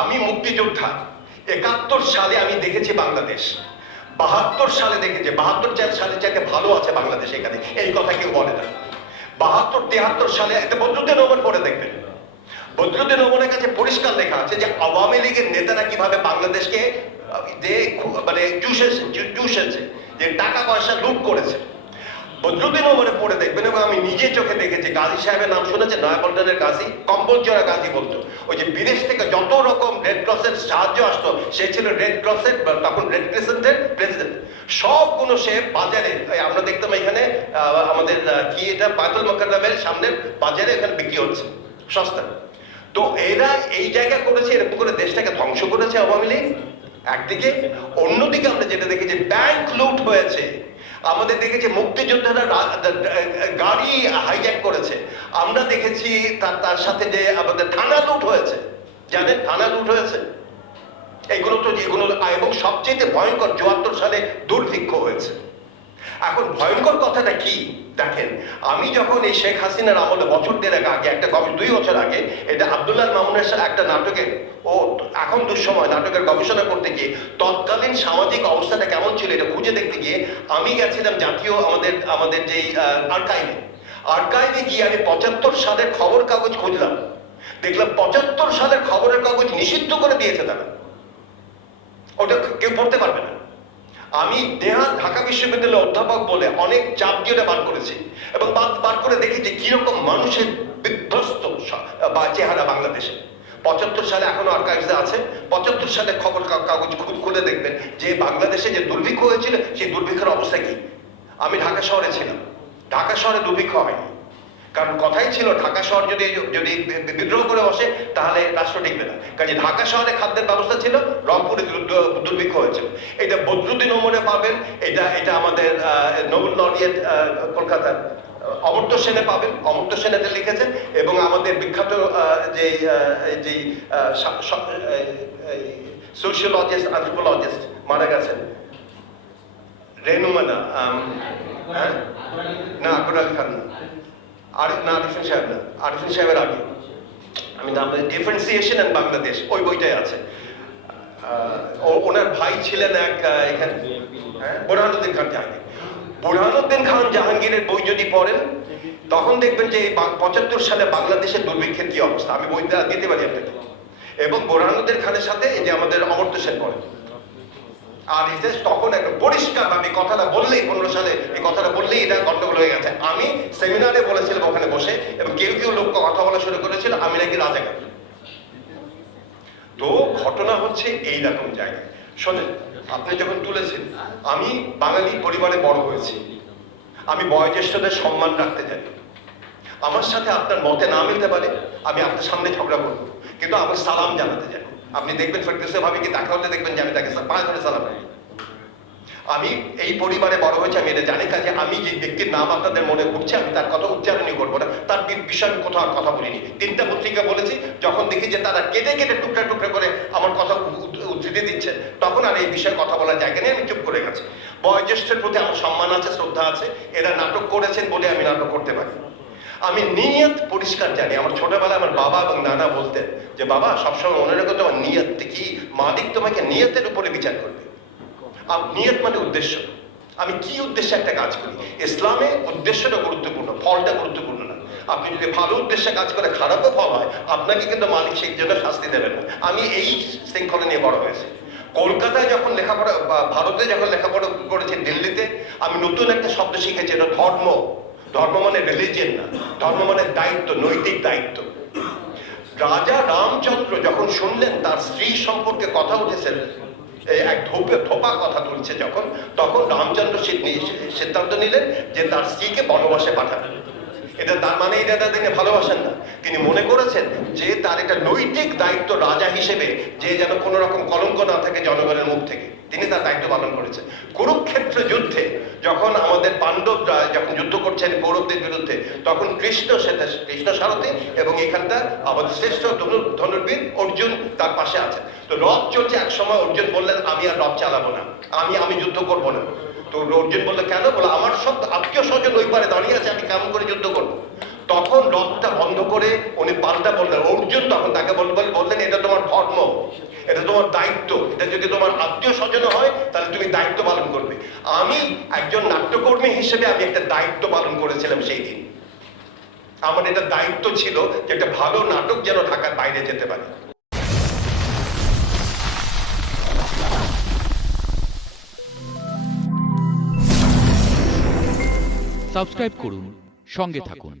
আমি মুক্তিযোদ্ধা। একাত্তর সালে আমি দেখেছি বাংলাদেশ। বাহাত্তর সালে দেখেছি। বাহাত্তর সালে চাইতে ভালো আছে বাংলাদেশ এখানে। এই কথা কেউ বলে না। বাহাত্তর তিয়াত্তর সালে একটা বদরুদ্দিন ওমর পড়ে দেখবেন। বদরুদ্দিন ওমরের কাছে পরিষ্কার লেখা আছে যে আওয়ামী লীগের নেতারা কীভাবে বাংলাদেশকে যে মানে চুষেছে চুষেছে যে টাকা পয়সা লুট করেছে। বদরুদ্দিন ওমরে পড়ে দেখবেন এবং আমি নিজে চোখে দেখেছি। গাজী সাহেবের নাম শুনেছে নয়াপল্টনের গাজী? কম্বলজোড়া গাজী বলতো। ওই যে বিদেশ থেকে যত রকম রেড ক্রসের সাহায্য আসতো, সে ছিল রেড ক্রসের তখন রেড ক্রিসেন্টের প্রেসিডেন্ট সবগুলো সে বাজারে আমরা দেখতাম এখানে আমাদের কি এটা? বাতুল মকাদ্দামের সামনে বাজারে এখানে বিক্রি হচ্ছে। সস্তা। তো এরা এই জায়গা করেছে, এরকম করে দেশটাকে ধ্বংস করেছে আওয়ামী লীগ। একদিকে। অন্যদিকে আমরা যেটা দেখেছি ব্যাংক লুট হয়েছে। আমাদের দেখেছি মুক্তিযোদ্ধারা গাড়ি হাইজ্যাক করেছে। আমরা দেখেছি তার তার সাথে যে আমাদের থানা লুট হয়েছে। জানেন? থানা লুট হয়েছে। এগুলো তো যেগুলো এবং সবচেয়ে ভয়ঙ্কর, চুয়াত্তর সালে দুর্ভিক্ষ হয়েছে। এখন ভয়ঙ্কর কথাটা কি? দেখেন, আমি যখন এই শেখ হাসিনার আমলে বছর দেড়েক আগে, একটা গবে- দুই বছর আগে, এটা আব্দুল্লাহ মামুনের একটা নাটকে, ও এখন দুঃসময় নাটকের গবেষণা করতে গিয়ে, তৎকালীন সামাজিক অবস্থাটা কেমন ছিল এটা খুঁজে দেখতে গিয়ে, আমি গেছিলাম জাতীয় আমাদের আমাদের যেই আর্কাইভে আর্কাইভে গিয়ে আমি পঁচাত্তর সালের খবর কাগজ খুঁজলাম। দেখলাম পঁচাত্তর সালের খবরের কাগজ নিষিদ্ধ করে দিয়েছে তারা। ওটা কেউ পড়তে পারবে না। আমি দেহা ঢাকা বিশ্ববিদ্যালয়ের অধ্যাপক বলে অনেক চাপ দিয়ে বার করেছি। এবং বার- করে দেখি যে কীরকম মানুষের বিধ্বস্ত বা চেহারা বাংলাদেশে। পঁচাত্তর সালে এখনও আর্কাইভসে আছে। পঁচাত্তর সালে খবর কাগজ খুলে দেখবেন যে বাংলাদেশে যে দুর্ভিক্ষ হয়েছিল, সেই দুর্ভিক্ষের অবস্থা কি? আমি ঢাকা শহরে ছিলাম। ঢাকা শহরে দুর্ভিক্ষ হয়নি। কারণ কথাই ছিল ঢাকা শহর যদি যদি বিদ্রোহ করে বসে, তাহলে রাষ্ট্র টিকবে না। কাজে ঢাকা শহরে খাদ্যের ব্যবস্থা ছিল, রংপুরে দুর্ভিক্ষ হয়েছিল। এটা বদরুদ্দিন ওমরে পাবেন, এটা এটা আমাদের নোবেল লরিয়েট কলকাতার অমর্ত সেনে পাবেন। অমর্ত্য সেন এটা লিখেছেন, এবং আমাদের বিখ্যাত যে যে সোশিয়োলজিস্ট অ্যান্থ্রোপোলজিস্ট মারা গেছেন। রেনুমানা হ্যাঁ? না আকবর খান আরিফ না সাহেব না। সাহেবের আগে। আমি ডিফারেন্সিয়েশন অ্যান্ড বাংলাদেশ ওই বইটাই আছে। ওনার ভাই ছিলেন এখানে হ্যাঁ বোরহানুদ্দিন খান জাহাঙ্গীর। খান জাহাঙ্গীরের বই যদি পড়েন, তখন দেখবেন যে পঁচাত্তর সালে বাংলাদেশের দুর্ভিক্ষের কি অবস্থা। আমি বইটা দিতে পারি আপনাকে এবং বোরহানুদ্দিন খানের সাথে যে আমাদের অমর্ত্য সেন পড়েন। আর এই যে তখন একটা পরিষ্কার ভাবে কথাটা বললেই পনেরো সালে, এই কথাটা বললেই এটা গন্ডগোল হয়ে গেছে। আমি সেমিনারে বলেছিলাম ওখানে বসে, এবং কেউ কেউ লোক কথা বলা শুরু করেছিল, আমি নাকি রাজাকার তো ঘটনা হচ্ছে এই রকম জায়গায়। শোনেন, আপনি যখন তুলেছেন, আমি বাঙালি পরিবারে বড় হয়েছি। আমি বয়োজ্যেষ্ঠদের সম্মান রাখতে জানি আমার সাথে আপনার মতে না মিলতে পারে, আমি আপনার সামনে ঝগড়া করব। কিন্তু আমার সালাম জানাতে জানি আপনি দেখবেন ফেরদৌসে ভাবে কি দেখা হলে দেখবেন যে আমি তাকে পায়ে ধরে সালাম আমি এই পরিবারে বড় হয়েছে, আমি এটা জানি কাজে আমি যে ব্যক্তির নাম আপনাদের মনে ঘুরছে আমি তার কথা উচ্চারণই করব না। তার বিষয়ে কোথাও কথা বলিনি। তিনটা পত্রিকা বলেছি, যখন দেখি যে তারা কেটে কেটে টুকরা টুকরা করে আমার কথা উদ্ধৃতি দিচ্ছে তখন আর এই বিষয়ে কথা বলার জায়গা নেই, আমি চুপ করে গেছি। বয়োজ্যেষ্ঠের প্রতি আমার সম্মান আছে, শ্রদ্ধা আছে, এরা নাটক করেছেন বলে আমি নাটক করতে পারি। আমি নিয়ত পরিষ্কার জানি। আমার ছোটবেলায় আমার বাবা এবং নানা বলতেন যে, বাবা, সবসময় মনে রেখো তোমার নিয়ত কি? মালিক তোমাকে নিয়তের উপরে বিচার করবে। আর নিয়ত মানে উদ্দেশ্য। আমি কি উদ্দেশ্যে একটা কাজ করি? ইসলামে উদ্দেশ্যটা গুরুত্বপূর্ণ, ফলটা গুরুত্বপূর্ণ না। আপনি যদি ভালো উদ্দেশ্যে কাজ করে খারাপও ফল হয়, আপনাকে কিন্তু মালিক সেই জন্য শাস্তি দেবেন না। আমি এই শৃঙ্খলা নিয়ে বড় হয়েছি। কলকাতায় যখন লেখাপড়া, বা ভারতে যখন লেখাপড়া করেছি, দিল্লিতে, আমি নতুন একটা শব্দ শিখেছি, এটা ধর্ম। ধর্ম মানে রিলিজিয়ন না, ধর্ম মানে দায়িত্ব, নৈতিক দায়িত্ব। রাজা রামচন্দ্র যখন শুনলেন, তার স্ত্রী সম্পর্কে কথা উঠেছে এক ধোপে, থোপা কথা তুলছে যখন, তখন রামচন্দ্র সিদ্ধান্ত নিলেন যে তার স্ত্রীকে বনবাসে পাঠাবেন। এটা তার মানে এটা তার তিনি ভালোবাসেন না। তিনি মনে করেছেন যে তার এটা নৈতিক দায়িত্ব রাজা হিসেবে, যে যেন কোনো রকম কলঙ্ক না থাকে জনগণের মুখ থেকে। তিনি তার দায়িত্ব পালন করেছেন। কুরুক্ষেত্র যুদ্ধে যখন আমাদের পাণ্ডবরা যখন যুদ্ধ করছেন কৌরবদের বিরুদ্ধে, তখন কৃষ্ণ সেটা, কৃষ্ণ সারথী এবং এখানটা আমাদের শ্রেষ্ঠ ধনু- ধনুর্বীর অর্জুন তার পাশে আছে তো রথ চলছে এক সময়, অর্জুন বললেন, আমি আর রথ চালাবো না। আমি আমি যুদ্ধ করব না। তো অর্জুন বলল, কেন? বলে আমার সব আত্মীয় স্বজন ওই পারে দাঁড়িয়ে আছে, আমি কেমন করে যুদ্ধ করব? তখন রথটা বন্ধ করে উনি পাল্টা বললেন, অর্জুন, তখন তাকে বল- বল- বললেন, এটা তোমার ধর্ম। তোমার দায়িত্ব। এটা যদি তোমার আত্মীয় স্বজন হয়, তাহলে তুমি দায়িত্ব পালন করবে। আমি একজন নাট্যকর্মী হিসেবে আমি একটা দায়িত্ব পালন করেছিলাম সেই দিন। আমার এটা দায়িত্ব ছিল যে একটা ভালো নাটক যেন ঢাকার বাইরে যেতে পারে। সাবস্ক্রাইব করুন, সঙ্গে থাকুন।